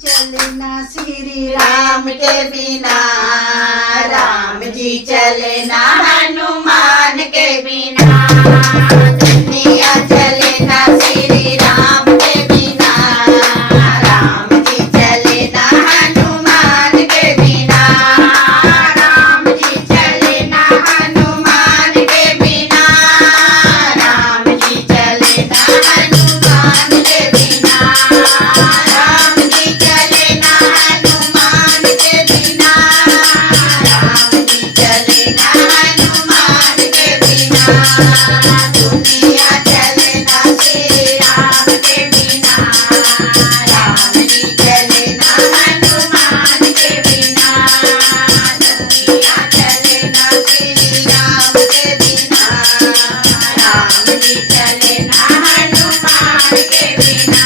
चले ना श्री राम के बिना, राम जी चले ना हनुमान के बिना। दुनिया चले ना श्री राम के बिना, राम जी चले ना हनुमान के बिना। राम जी चले ना हनुमान के बिना, राम जी चले ना हनुमान के बिना। राम जी चले ना हनुमान के बिना, राम जी चले ना हनुमान के बिना। दुनिया चले ना श्री राम के बिना, राम जी चले ना हनुमान के बिना। दुनिया चले ना श्री राम के बिना, राम जी चले ना हनुमान के बिना।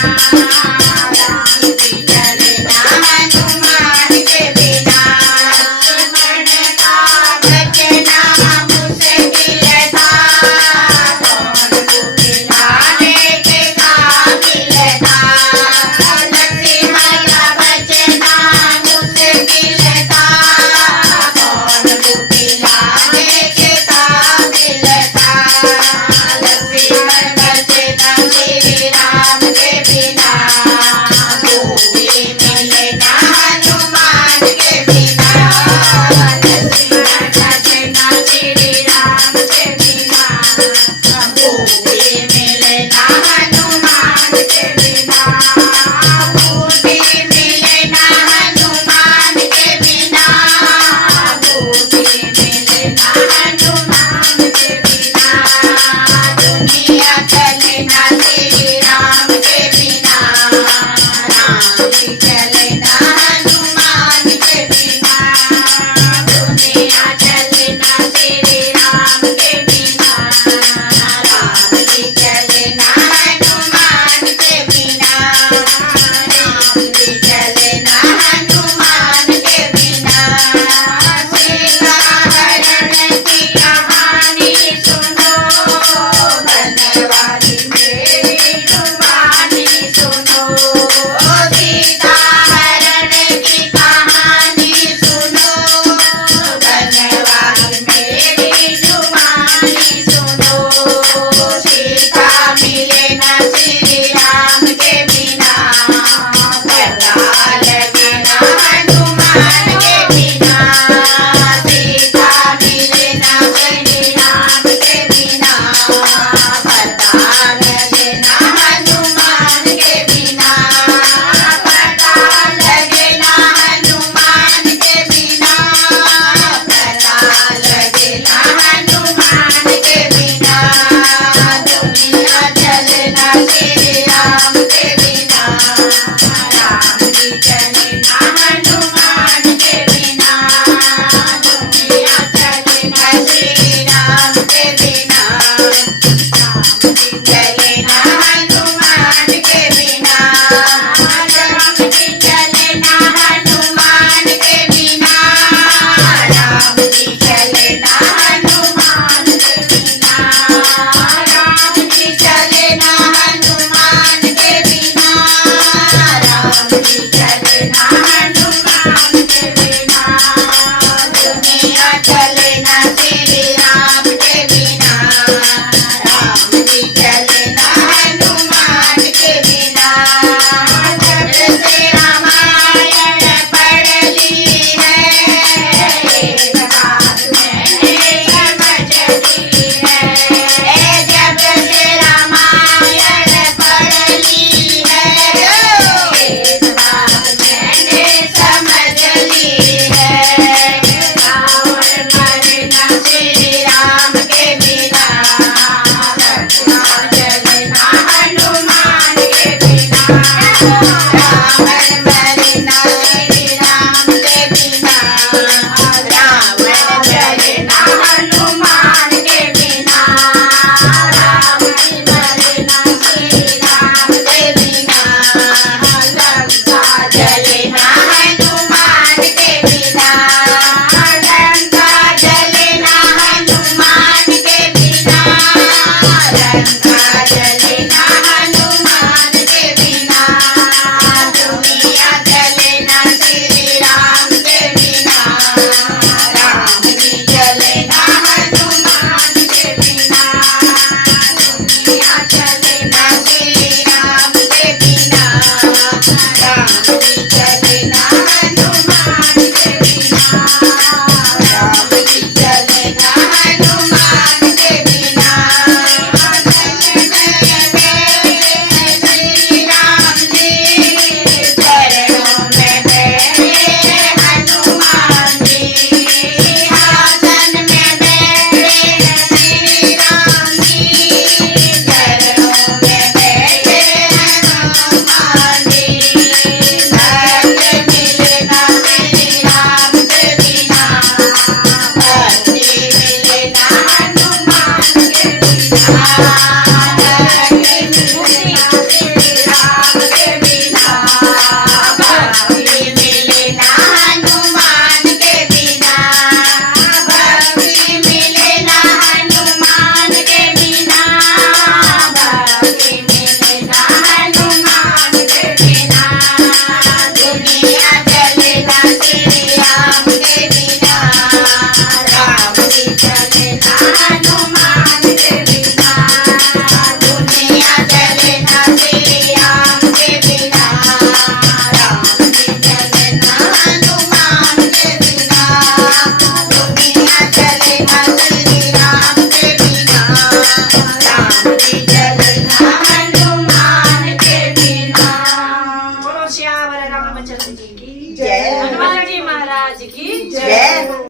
राम जी चले ना हनुमान के बिना। लक्ष्मण का बचना मुश्किल था, कौन बुझाने के काबिल था। लक्ष्मण का बचना मुश्किल था, कौन बुझाने के काबिल था। लक्ष्मण बचना श्री राम के बिना, भूमि मिले ना हनुमान के बिना। लक्ष्मण बचना श्री राम के बिना, भूमि मिले ना हनुमान के बिना। भूमि मिले ना हनुमान के बिना, भूमि मिले ना हनुमान के बिना। दुनिया चले ना श्री राम के बिना, राम जी चले ना हनुमान के बिना। दुनिया चले ना श्री राम के बिना, राम जी चले ना हनुमान के बिना। राम जी चले ना हनुमान के बिना। सीता हरण की कहानी सुनो, बनवारी मेरी जुबानी सुनो। सीता हरण की कहानी सुनो, बनवारी मेरी जुबानी सुनो। सीता मिले ना श्री राम के बिना, पता लगे ना हनुमान के बिना। सीता मिले ना श्री राम के बिना, पता लगे ना हनुमान के बिना। पता लगे ना हनुमान के बिना, पता लगे ना हनुमान के बिना। दुनिया चले ना श्री राम के बिना, राम जी चले ना हनुमान के बिना। दुनिया चले ना श्री राम के बिना, राम जी चले ना हनुमान के बिना। राम जी चले ना हनुमान के बिना, राम जी चले ना हनुमान के बिना। राम जी चले ना हनुमान के बिना, राम जी